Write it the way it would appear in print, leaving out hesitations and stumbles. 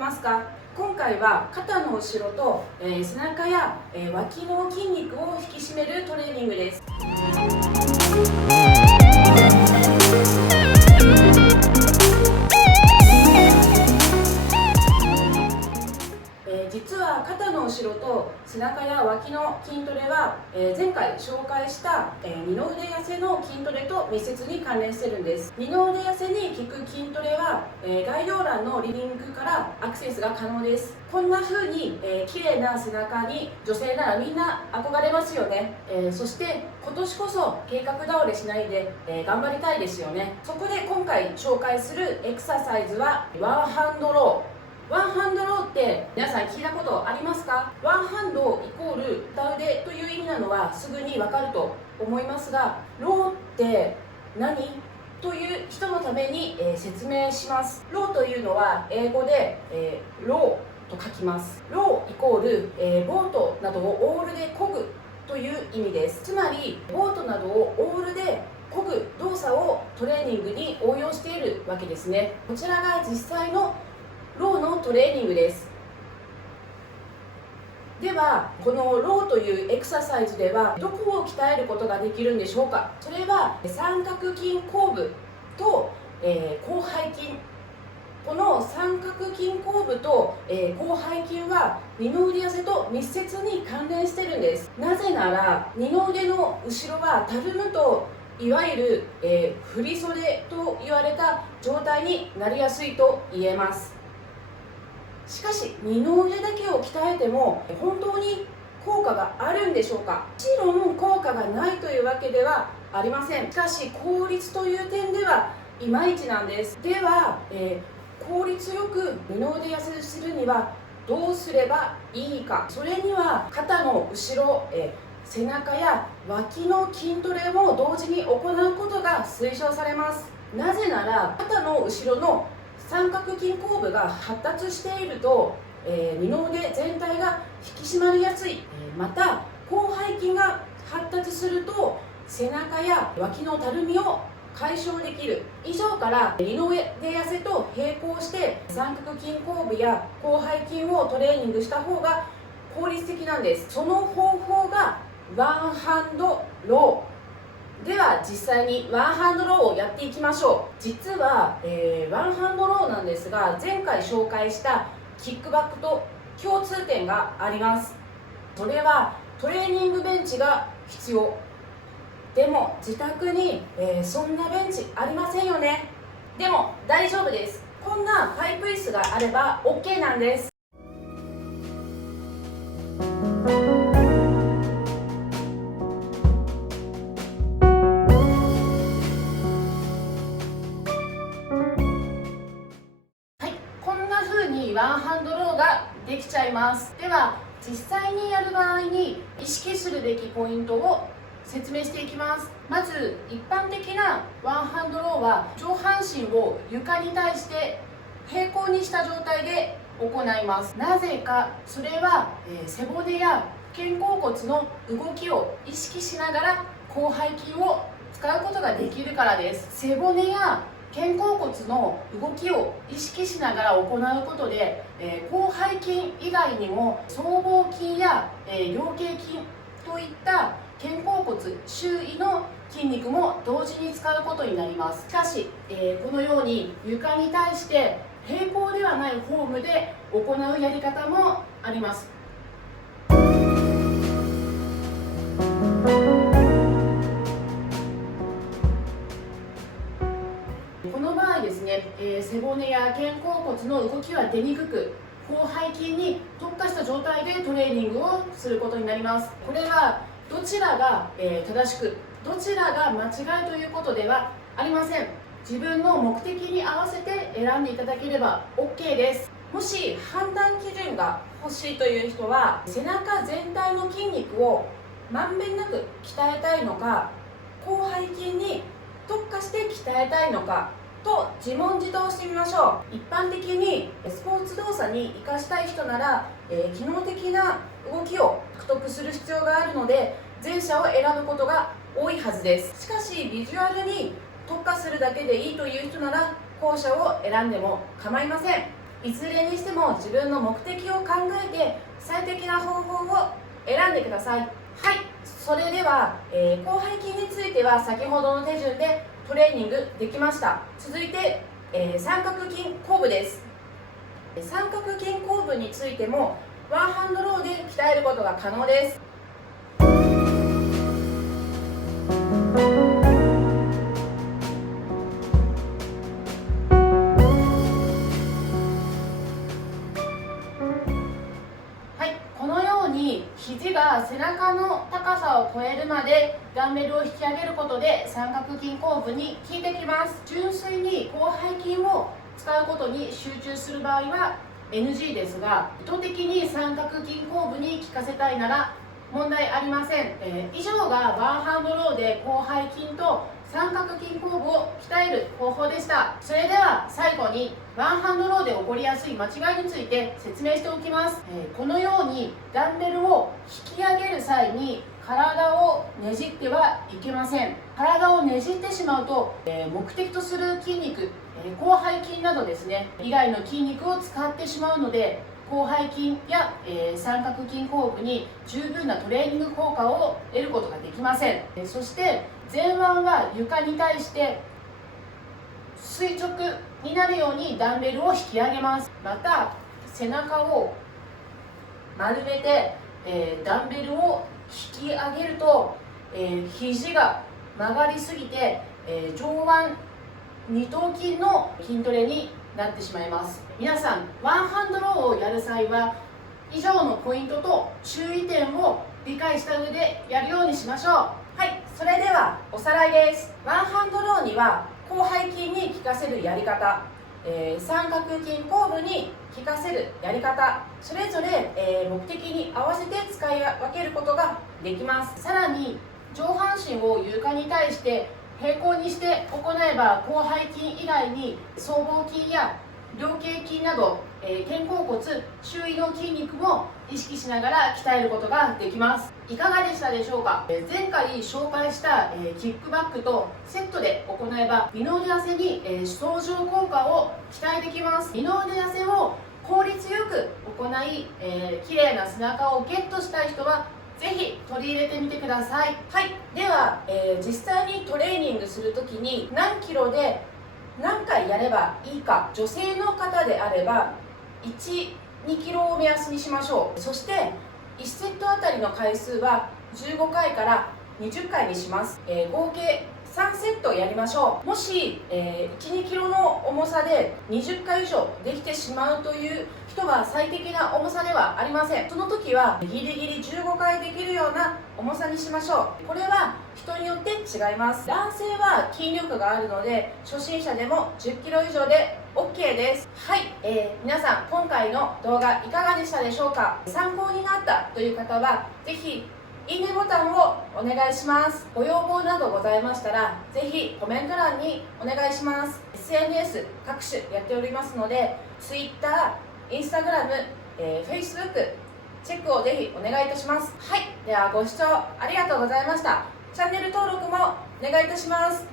ますか？今回は肩の後ろと、背中や、脇の筋肉を引き締めるトレーニングです。実は肩の後ろと背中や脇の筋トレは、前回紹介した、二の腕痩せの筋トレと密接に関連しているんです。二の腕痩せに効く筋トレは、概要欄のリンクからアクセスが可能です。こんな風に、綺麗な背中に女性ならみんな憧れますよね。そして今年こそ計画倒れしないで、頑張りたいですよね。そこで今回紹介するエクササイズはワンハンドロー。ワンハンドローって皆さん聞いたことありますか？ワンハンドイコール片腕という意味なのはすぐにわかると思いますが、ローって何という人のために、説明します。ローというのは英語で、ローと書きます。ローイコール、ボートなどをオールで漕ぐという意味です。つまりボートなどをオールで漕ぐ動作をトレーニングに応用しているわけですね。こちらが実際のローのトレーニングです。ではこのローというエクササイズではどこを鍛えることができるんでしょうか？それは三角筋後部と、広背筋。この三角筋後部と、広背筋は二の腕痩せと密接に関連してるんです。なぜなら二の腕の後ろはたるむといわゆる、振り袖と言われた状態になりやすいと言えます。しかし二の腕だけを鍛えても本当に効果があるんでしょうか？もちろん効果がないというわけではありません。しかし効率という点ではいまいちなんです。では、効率よく二の腕痩せするにはどうすればいいか？それには肩の後ろ、背中や脇の筋トレを同時に行うことが推奨されます。なぜなら肩の後ろの三角筋後部が発達していると、二の腕全体が引き締まりやすい。また広背筋が発達すると背中や脇のたるみを解消できる。以上から二の腕痩せと並行して三角筋後部や広背筋をトレーニングした方が効率的なんです。その方法がワンハンドロー。では実際にワンハンドローをやっていきましょう。実は、ワンハンドローなんですが、前回紹介したキックバックと共通点があります。それはトレーニングベンチが必要。でも自宅に、そんなベンチありませんよね。でも大丈夫です。こんなパイプ椅子があれば OK なんです。ワンハンドローができちゃいます。では実際にやる場合に意識するべきポイントを説明していきます。まず一般的なワンハンドローは上半身を床に対して平行にした状態で行います。なぜかそれは、背骨や肩甲骨の動きを意識しながら広背筋を使うことができるからです。背骨や肩甲骨の動きを意識しながら行うことで、広背筋以外にも僧帽筋や、菱形筋といった肩甲骨周囲の筋肉も同時に使うことになります。しかし、このように床に対して平行ではないフォームで行うやり方もあります。この場合ですね、背骨や肩甲骨の動きは出にくく、広背筋に特化した状態でトレーニングをすることになります。これはどちらが、正しく、どちらが間違いということではありません。自分の目的に合わせて選んでいただければ OK です。もし判断基準が欲しいという人は、背中全体の筋肉をまんべんなく鍛えたいのか、広背筋に特化して鍛えたいのかと自問自答してみましょう。一般的にスポーツ動作に活かしたい人なら、機能的な動きを獲得する必要があるので前者を選ぶことが多いはずです。しかしビジュアルに特化するだけでいいという人なら後者を選んでも構いません。いずれにしても自分の目的を考えて最適な方法を選んでください。はい、それでは、広背筋については先ほどの手順でトレーニングできました。続いて、三角筋後部です。三角筋後部についてもワンハンドローで鍛えることが可能です。はい、このように肘が背中の高さを超えるまでダンベルを引き上げることで三角筋後部に効いてきます。純粋に広背筋を使うことに集中する場合は NG ですが、意図的に三角筋後部に効かせたいなら問題ありません。以上がワンハンドローで広背筋と三角筋後部を鍛える方法でした。それでは最後にワンハンドローで起こりやすい間違いについて説明しておきます。このようにダンベルを引き上げる際に体をねじってはいけません。体をねじってしまうと、目的とする筋肉、広背筋などですね以外の筋肉を使ってしまうので、広背筋や、三角筋後部に十分なトレーニング効果を得ることができません。そして前腕は床に対して垂直になるようにダンベルを引き上げます。また背中を丸めて、ダンベルを引き上げると、肘が曲がりすぎて、上腕二頭筋の筋トレになってしまいます。皆さんワンハンドローをやる際は以上のポイントと注意点を理解した上でやるようにしましょう。はい、それではおさらいです。ワンハンドローには広背筋に効かせるやり方、三角筋後部に効かせるやり方、それぞれ、目的に合わせて使い分けることができます。さらに上半身を床に対して平行にして行えば広背筋以外に僧帽筋や菱形筋など、肩甲骨周囲の筋肉も意識しながら鍛えることができます。いかがでしたでしょうか。前回紹介した、キックバックとセットで行えば二の腕痩せに、相乗効果を期待できます。二の腕痩せを効率よく行い、綺麗な背中をゲットしたい人はぜひ取り入れてみてください。はい、では、実際にトレーニングするときに何キロで何回やればいいか、女性の方であれば1、2キロを目安にしましょう。そして1セットあたりの回数は15回から20回にします。合計3セットやりましょう。もし、1、2キロの重さで20回以上できてしまうという人は最適な重さではありません。その時はギリギリ15回できるような重さにしましょう。これは人によって違います。男性は筋力があるので初心者でも10キロ以上で OK です。はい、皆さん今回の動画いかがでしたでしょうか。参考になったという方はぜひいいねボタンをお願いします。ご要望などございましたらぜひコメント欄にお願いします。 SNS 各種やっておりますので Twitter、Instagram、Facebook チェックをぜひお願いいたします。はい、ではご視聴ありがとうございました。チャンネル登録もお願いいたします。